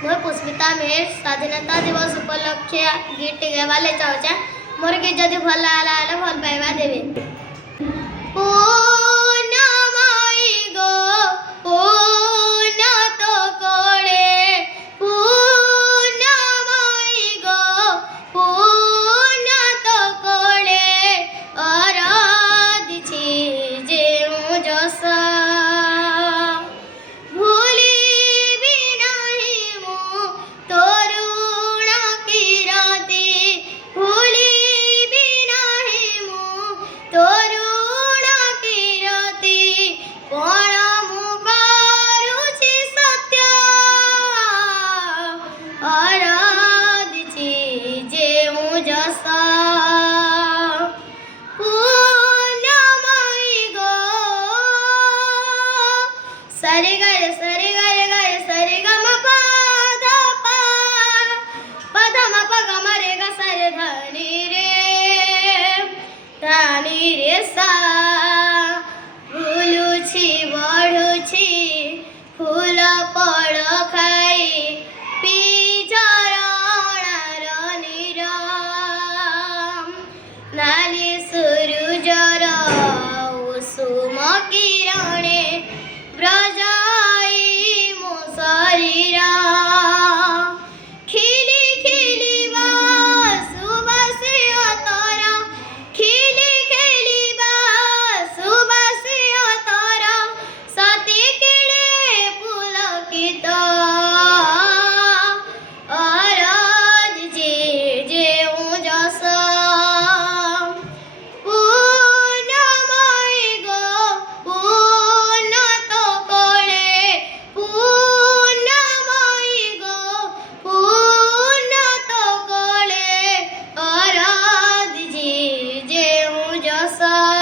ମୁଁ ପୁଷ୍ପିତା ମେହେର ସ୍ୱାଧୀନତା ଦିବସ ଉପଲକ୍ଷେ ଗୀତ ଗାଇବାରେ ଚାହୁଁଛେ। ମୋର ଗୀତ ଯଦି ଭଲ ହେଲା ହେଲେ ଭଲ ପାଇବା ଦେବେ। सरे गरे सरे गरे गरे सरे ग म प ध प ध म प ग म रे ग सरे धनी रे सा भूलुछि बढ़ुछि फूल पड़ खाई पिझरणार नीरम नाली सूरुजर उषुम किरणे ब्रजाई मो शरीर खिली खिलिबा सुबासिय तर खिली खेलिबा सुबासिय तर सती किड़े पुलकित अरज जे जेउ जस सा